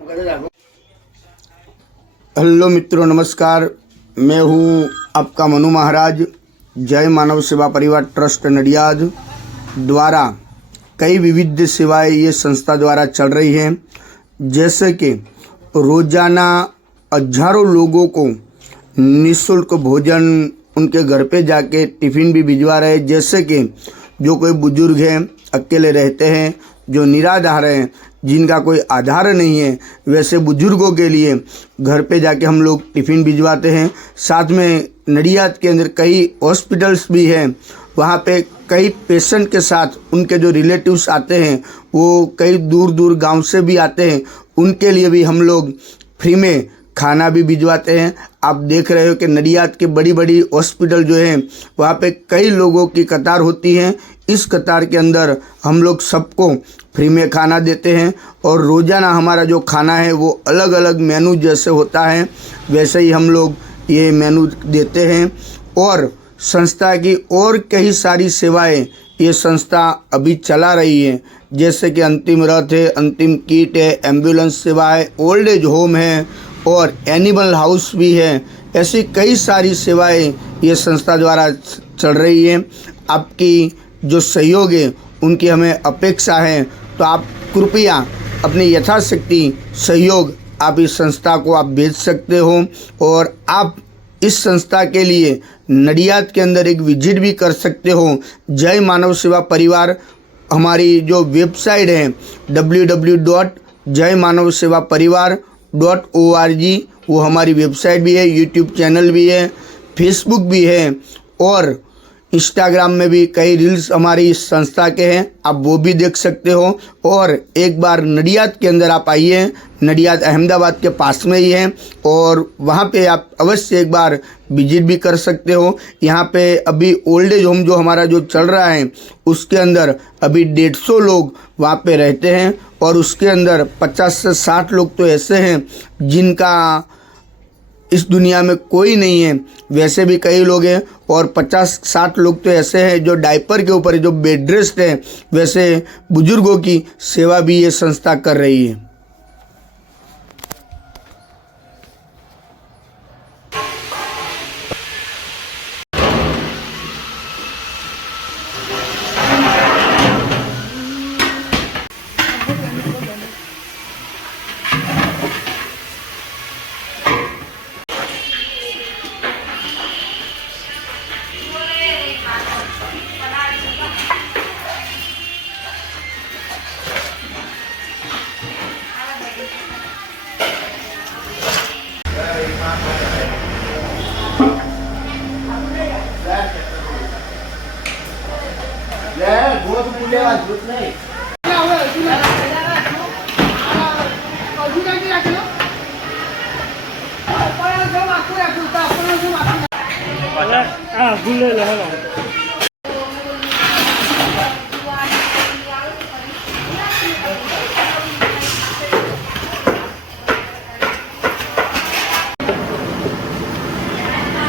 Hello मित्रों, नमस्कार। मैं हूं आपका मनु महाराज। जय मानव सेवा परिवार ट्रस्ट नडियाद द्वारा कई विविध सेवाएं ये संस्था द्वारा चल रही हैं, जैसे कि रोजाना हजारों लोगों को निःशुल्क भोजन उनके घर पे जाके टिफ़िन भी भिजवा रहे हैं। जैसे कि जो कोई बुजुर्ग हैं, अकेले रहते हैं, जो निराधार हैं, जिनका कोई आधार नहीं है, वैसे बुजुर्गों के लिए घर पे जाके हम लोग टिफ़िन भिजवाते हैं। साथ में नडियाद के अंदर कई हॉस्पिटल्स भी हैं, वहाँ पे कई पेशेंट के साथ उनके जो रिलेटिव्स आते हैं, वो कई दूर दूर गांव से भी आते हैं, उनके लिए भी हम लोग फ्री में खाना भी भिजवाते हैं। आप देख रहे हो कि नडियाद के बड़ी बड़ी हॉस्पिटल जो है, वहाँ पे कई लोगों की कतार होती है। इस कतार के अंदर हम लोग सबको फ्री में खाना देते हैं और रोज़ाना हमारा जो खाना है वो अलग अलग मेनू जैसे होता है वैसे ही हम लोग ये मेनू देते हैं। और संस्था की और कई सारी सेवाएं ये संस्था अभी चला रही है, जैसे कि अंतिम रथ है, अंतिम किट है, एम्बुलेंस सेवा है, ओल्ड एज होम है और एनिमल हाउस भी है। ऐसी कई सारी सेवाएं ये संस्था द्वारा चल रही हैं। आपकी जो सहयोग है उनकी हमें अपेक्षा है, तो आप कृपया अपनी यथाशक्ति सहयोग आप इस संस्था को आप भेज सकते हो और आप इस संस्था के लिए नडियाद के अंदर एक विजिट भी कर सकते हो। जय मानव सेवा परिवार हमारी जो वेबसाइट है www.jaymanavsevaparivar.org, वो हमारी वेबसाइट भी है, यूट्यूब चैनल भी है, फेसबुक भी है और इंस्टाग्राम में भी कई रील्स हमारी इस संस्था के हैं, आप वो भी देख सकते हो। और एक बार नडियाद के अंदर आप आइए, नडियाद अहमदाबाद के पास में ही है और वहाँ पे आप अवश्य एक बार विजिट भी कर सकते हो। यहाँ पे अभी ओल्ड एज होम जो हमारा जो चल रहा है उसके अंदर अभी 150 लोग वहाँ पे रहते हैं और उसके अंदर 50 से 60 लोग तो ऐसे हैं जिनका इस दुनिया में कोई नहीं है, वैसे भी कई लोग हैं और 50-60 लोग तो ऐसे हैं जो डायपर के ऊपर जो बेड रेस्ट है, वैसे बुजुर्गों की सेवा भी ये संस्था कर रही है।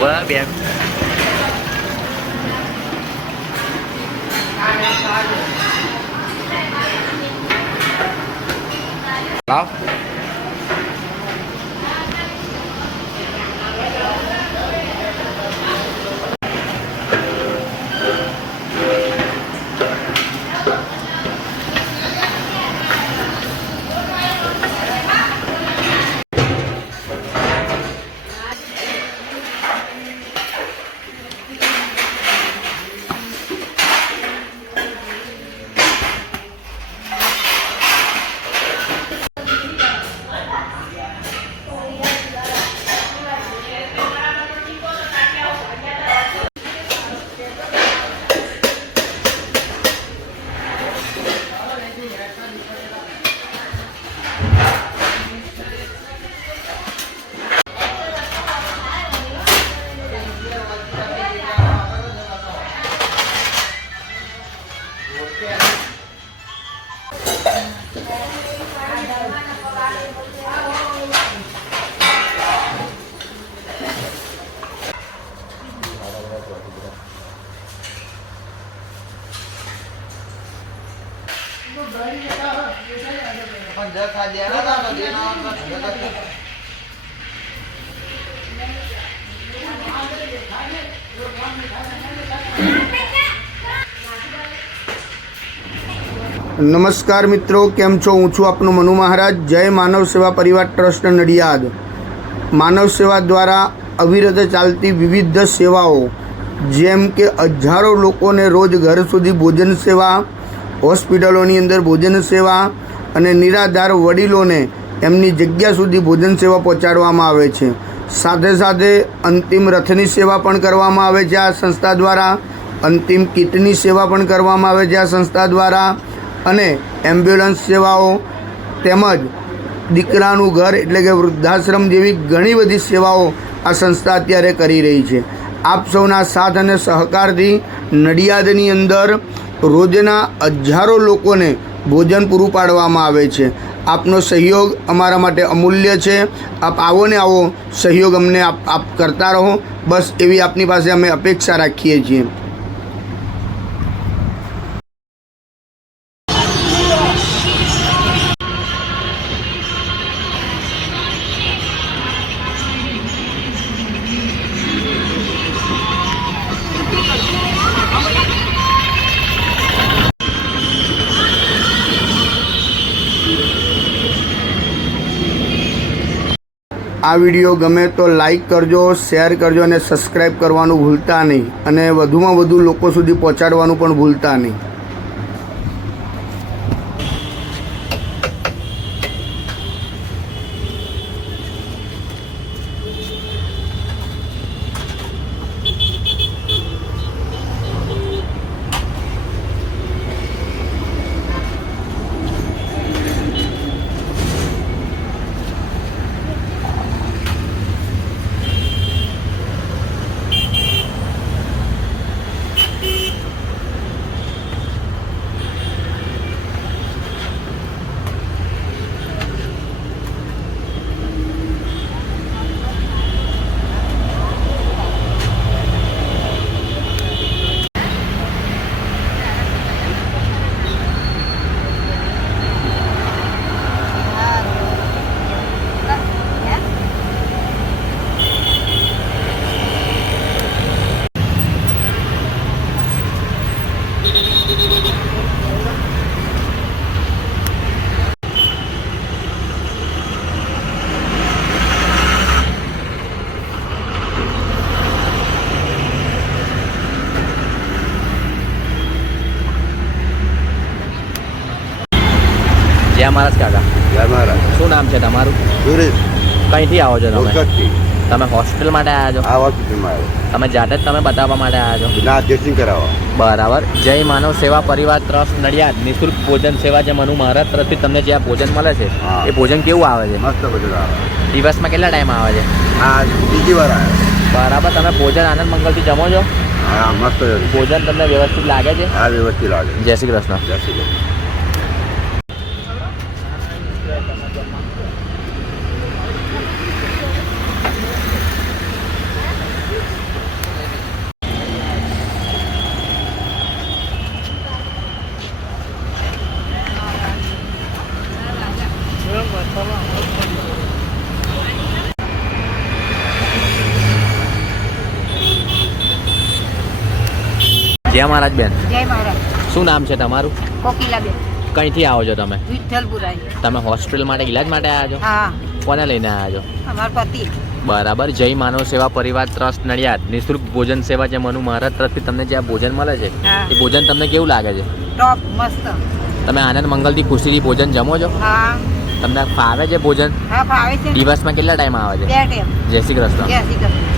Quá đẹp. Đó. નમસ્કાર મિત્રો, કેમ છો? હું છું આપનો મનુ મહારાજ. જય માનવ સેવા પરિવાર ટ્રસ્ટ નડિયાદ. માનવ સેવા દ્વારા અવિરત ચાલતી વિવિધ સેવાઓ, જેમ કે હજારો લોકોને રોજ ઘર સુધી ભોજન સેવા, હોસ્પિટલોની અંદર ભોજન સેવા અને નિરાધાર વડીલોને એમની જગ્યા સુધી ભોજન સેવા પહોંચાડવામાં આવે છે. સાથે સાથે અંતિમ રથની સેવા પણ કરવામાં આવે છે આ સંસ્થા દ્વારા. અંતિમ કીટની સેવા પણ કરવામાં આવે છે આ સંસ્થા દ્વારા. અને એમ્બ્યુલન્સ સેવાઓ તેમજ દીકરાનું ઘર એટલે કે વૃદ્ધાશ્રમ જેવી ઘણી બધી સેવાઓ આ સંસ્થા અત્યારે કરી રહી છે. આપ સૌના સાથ અને સહકારથી નડિયાદની અંદર રોજના હજારો લોકોને ભોજન પૂરું પાડવામાં આવે છે. આપનો સહયોગ અમારા માટે અમૂલ્ય છે. આપ આવો ને આવો સહયોગ અમને આપ કરતા રહો, બસ એવી આપની પાસે અમે અપેક્ષા રાખીએ છીએ. આ વિડીયો ગમે તો લાઈક કરજો, શેર કરજો અને સબસ્ક્રાઈબ કરવાનું ભૂલતા નહીં. અને વધુમાં વધુ લોકો સુધી પહોંચાડવાનું પણ ભૂલતા નહીં. જય મહારાજ કાકા. જય મહારાજ. શું નામ છે તમારું? સુરેશ કઈથી આવો છો તમે? ઓળખતથી. તમે હોસ્પિટલ માટે આવ્યા છો? આ હોસ્પિટલમાં આવ્યો. તમે જાતે જ તમે બતાવવા માટે આવ્યા છો? ના, ટેસ્ટિંગ કરાવવા. બરાબર. જય માનવ સેવા પરિવાર ટ્રસ્ટ નડિયાદ નિઃશુલ્ક ભોજન સેવા જે મનુ મહારાજ તરફથી તમને જે આ ભોજન મળે છે, હા. એ ભોજન કેવું આવે છે? મસ્ત બધું આવે. દિવસમાં કેટલા ટાઈમ આવે છે? આ બીજી વાર આવ્યો. બરાબર. તમે ભોજન આનંદ મંગલથી જમો છો? હા, મસ્ત. ભોજન તમને વ્યવસ્થિત લાગે છે? આ વ્યવસ્થિત લાગે. જય શ્રી કૃષ્ણ. જય શ્રી કૃષ્ણ. જય મહારાજ બેન. જય મહારાજ. શું નામ છે તમારું? કોકિલાબેન. કઈથી આવો છો તમે? વિઠ્ઠલપુરાઈ. તમે હોસ્પિટલ માટે ઇલાજ માટે આવ્યા છો? હા, કોને લઈને આવ્યા છો? અમાર પતિ. બરાબર. જય માનવ સેવા પરિવાર ટ્રસ્ટ નડિયાદ નિઃશુલ્ક ભોજન સેવા જે મનુ મહારાજ તરફથી તમને જે આ ભોજન મળે છે, હા. એ ભોજન તમને કેવું લાગે છે? ટોપ મસ્ત. તમે આનંદ મંગલથી ખુશીથી ભોજન જમો છો? હા, તમને ફાવે છે ભોજન? હા ફાવે છે. દિવસમાં કેટલા ટાઈમ આવે છે? 2 ટાઈમ. જય શ્રી કૃષ્ણ. જય શ્રી કૃષ્ણ.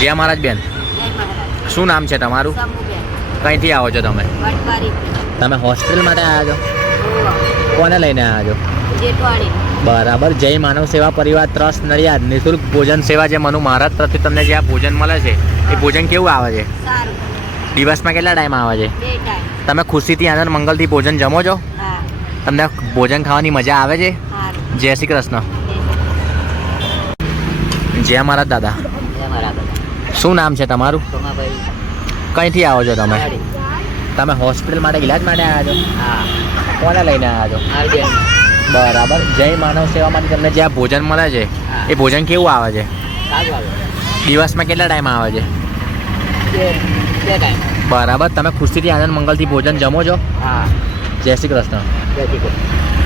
જય મહારાજ બેન, જય મહારાજ. શું નામ છે તમારું? સમુબેન. કંઈથી આવો છો તમે? વટવારી. તમે હોસ્પિટલ માટે આવ્યા છો? ઓવા. કોને લઈને આવ્યા છો? જેઠવાડી. બરાબર. જય માનવ સેવા પરિવાર ટ્રસ્ટ નડિયાદ નિઃશુલ્ક ભોજન સેવા જે મનુ મહારાજ તરફથી તમને જે આ ભોજન મળે છે એ ભોજન કેવું આવે છે? સારું. દિવસમાં કેટલા ટાઈમ આવે છે? 2 ટાઈમ. તમે ખુશીથી આનંદ મંગલથી ભોજન જમો છો? હા. તમને ભોજન ખાવાની મજા આવે છે? સારું. જય શ્રી કૃષ્ણ. જય મહારાજ દાદા, જય મહારાજ. શું નામ છે તમારું? સોમાભાઈ. કંઈથી આવો છો તમે? તમે હોસ્પિટલ માટે ઇલાજ માટે આવ્યા છો? હા. કોને લઈને આવ્યા છો? આવજે. બરાબર. જય માનવ સેવામાંથી તમને જે આ ભોજન મળે છે એ ભોજન કેવું આવે છે? સારું આવે. દિવસમાં કેટલા ટાઈમ આવે છે? 2 ટાઈમ. બરાબર. તમે ખુશીથી આનંદ મંગલથી ભોજન જમો છો? હા. જય શ્રી કૃષ્ણ. જય શ્રી કૃષ્ણ.